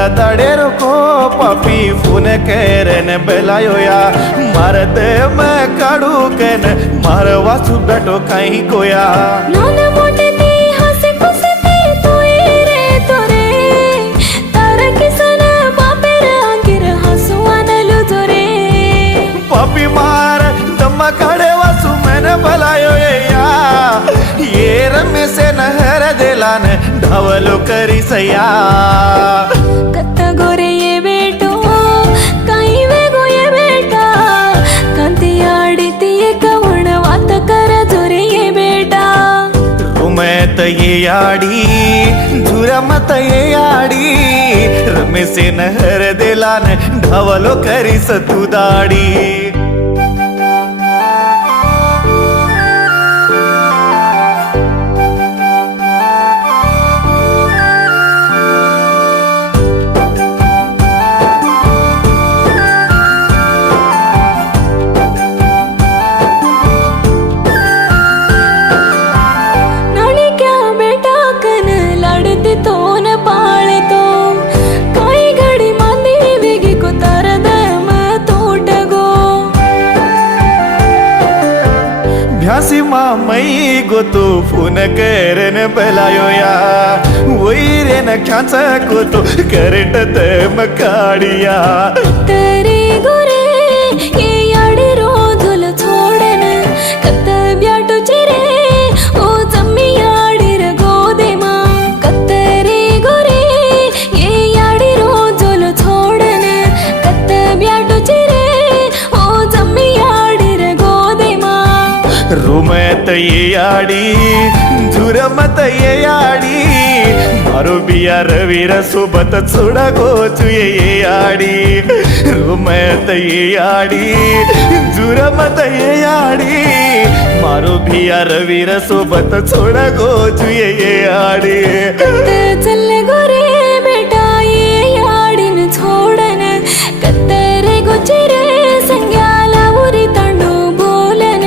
मारा दाड़ेरो को पापी फोन करन बेलायो या मारत मैं काढू कन मारवा सुबटो काही कोया नाना मोटे ती हसे खुसते तोय रे तोरे तारा किसन बापेर अंगिर हसू आणलू तोरे पापी मार दम काढे वासू मैंने बलायो या ये रमेशे नहर देलान ढवलो करी सया कत्ता गोरे ये बेटो काही वेगो ये बेटा कांती आडीती एक वण वात कर जोरे ये बेटा रुमत ये याडी झुरमत ये याडी रमेशे नहर देलान ढवलो करी सतू दाडी भ्यासी मई गोतो फोन करन बेलायो या वैरे न ख्याच गोतो करट तम काढिया तरी गोरे ये याडी रोजल छोडन कत ब्याटो चिरे ओ जम्मी याडीर गोदेमा कतरी गोरे ये याडी रोजल छोडन कत ब्याटो चिरे ओ जम्मी याडीर गोदेमा रुमत ये याडी झुरमत ये याडी मारो बिया रवीर सोबत छोडा गोचू ये याडी रुमत ये याडी झुरमत ये याडी मारो बिया रवीर सोबत छोडा गोचू ये याडी कत चल्ले गोरे बेटा ये याडीन छोडन कत्तरे गोचिरे संग्याला उरी तांडू बोलन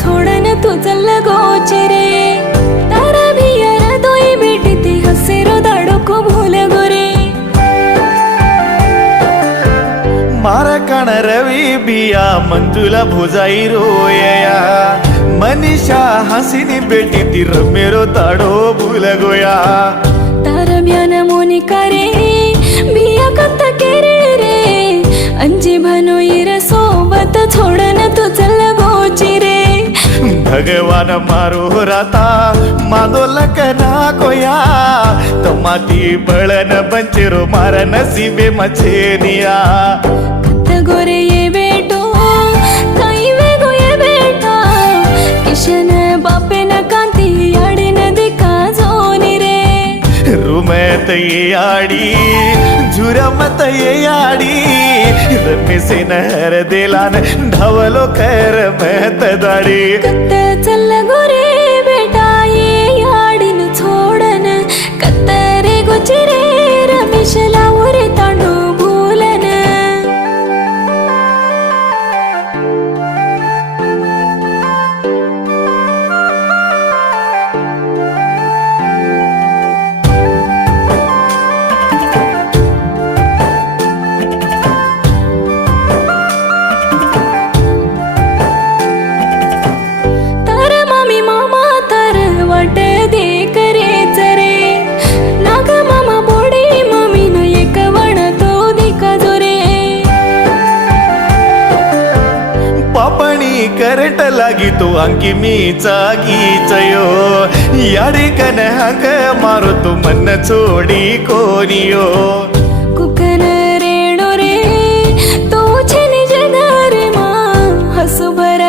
छोडन तू चल गोचिरे तारा भियर दोई बेटी ती हसेरो दाडो को भूल गोरे मारा कण रवी बिया मंजुला भुजाई रोया मनीषा हसीनी बेटी ती रमेरो ताडो भूल गोया तारा ब्यान मोनिका रे बिया कत केरे रे अंजी भनोईर सोबत छोडन तू चल गोचिरे भगवान मारो राता मादो लकना कोया तमाती बळन बंचेरो मार नसीबे मचेनिया कत गोरे ये बेटो काही वेगो ये बेटा किशन बापे न कांती याडी नदी का जोनी रे रुमत ये याडी झुरमत ये याडी रमेशे नहर देलान ढवलो कर महत दाडी कत चल गोरे बेटा ये याडीन छोडन कत्तरे गोचिरे रमेशला उरी तांडू भूलन करंट लागी तो अंकी मी चागीचयो याडी कन हंग मारो तो मन छोडी कोनियो कुकन